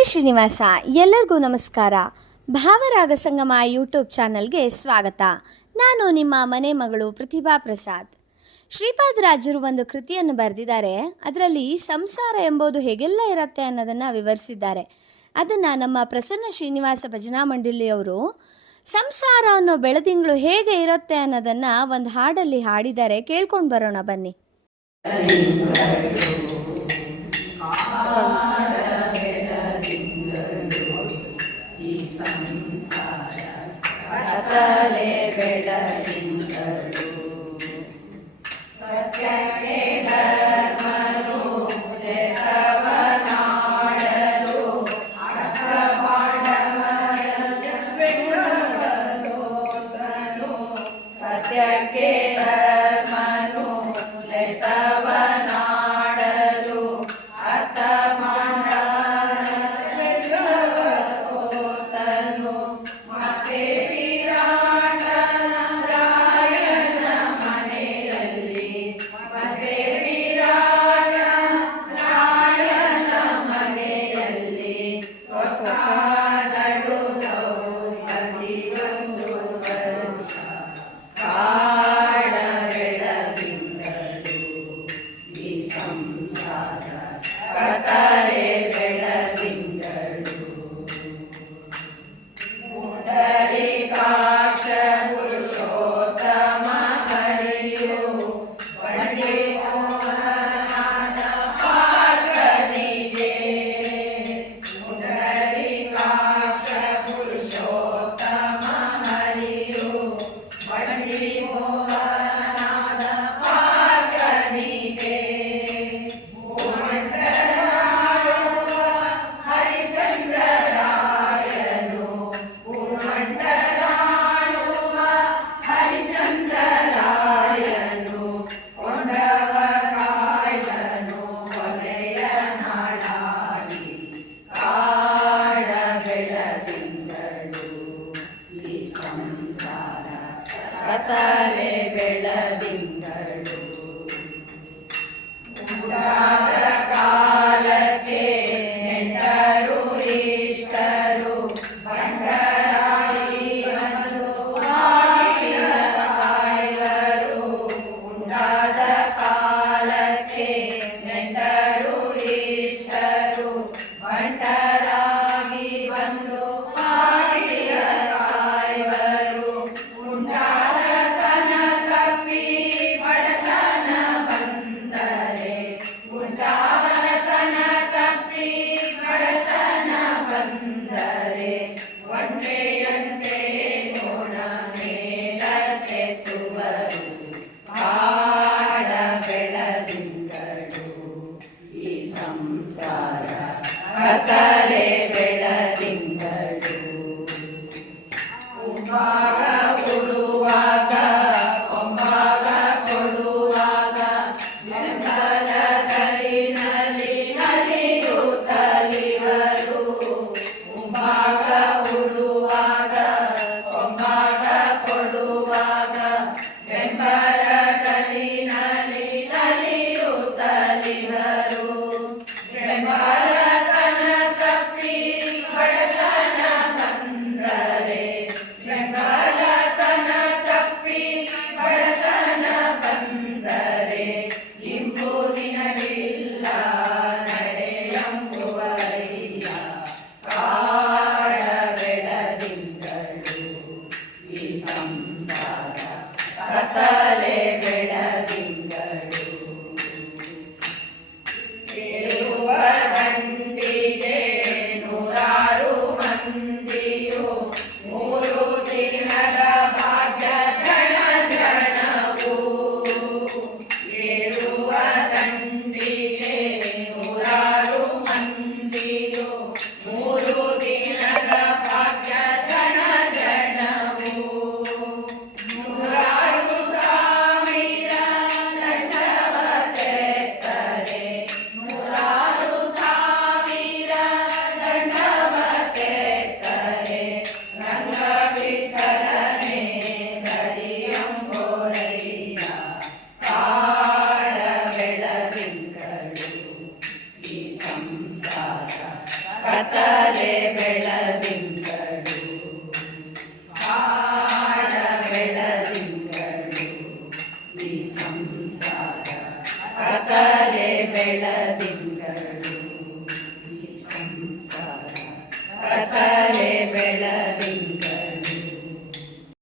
ಜೈ ಶ್ರೀನಿವಾಸ. ಎಲ್ಲರಿಗೂ ನಮಸ್ಕಾರ. ಭಾವರಾಗ ಸಂಗಮ ಯೂಟ್ಯೂಬ್ ಚಾನಲ್ಗೆ ಸ್ವಾಗತ. ನಾನು ನಿಮ್ಮ ಮನೆ ಮಗಳು ಪ್ರತಿಭಾ ಪ್ರಸಾದ್. ಶ್ರೀಪಾದರಾಜರು ಒಂದು ಕೃತಿಯನ್ನು ಬರೆದಿದ್ದಾರೆ. ಅದರಲ್ಲಿ ಸಂಸಾರ ಎಂಬುದು ಹೇಗೆಲ್ಲ ಇರುತ್ತೆ ಅನ್ನೋದನ್ನು ವಿವರಿಸಿದ್ದಾರೆ. ಅದನ್ನು ನಮ್ಮ ಪ್ರಸನ್ನ ಶ್ರೀನಿವಾಸ ಭಜನಾ ಮಂಡಳಿಯವರು ಸಂಸಾರ ಅನ್ನೋ ಬೆಳದಿಂಗಳು ಹೇಗೆ ಇರುತ್ತೆ ಅನ್ನೋದನ್ನು ಒಂದು ಹಾಡಲ್ಲಿ ಹಾಡಿದ್ದಾರೆ. ಕೇಳ್ಕೊಂಡು ಬರೋಣ ಬನ್ನಿ. ಕತ್ತಲೆ ಬೆಳದಿಂಗಳು ಕಾಲಕ್ಕೆ ನೆಂಟರು ಇಷ್ಟರು ಬಂಡರಾಗಿ ಬಂದು ಕಾಯುವರು. ಉಂಟಾದ ಕಾಲಕ್ಕೆ ನೆಂಟರು ಇಷ್ಟರು ಬಂಡರಾಗಿ ಬಂದು ಕಾಯುವರು. ಒಂಟೆಯಂತೆ ನೋಣ ಮೇಲಕ್ಕೆ ತುವರು ಕಾಡ ಬೆಳದಿಂಗಳು ಈ ಸಂಸಾರ ಕತ್ತಲೆ ಬೆಳದಿಂಗಳು. ಉಂಬಾಗ ಉಡುವಾಗ ಕೊಂಬಾಗ ಕೊಡುವಾಗ ಬೆಂಬಲ ಕೈನಲ್ಲಿ ನಲಿಯುತ್ತಲಿವರು. ಉಂಬಾಗ ಕತ್ತಲೆ ಬೆಳದಿಂಗಳು ಆಡ ಬೆಳದಿಂಗಳು ಈ ಸಂಸಾರ ಕತ್ತಲೆ ಬೆಳದಿಂಗಳು ಈ ಸಂಸಾರ ಕತ್ತಲೆ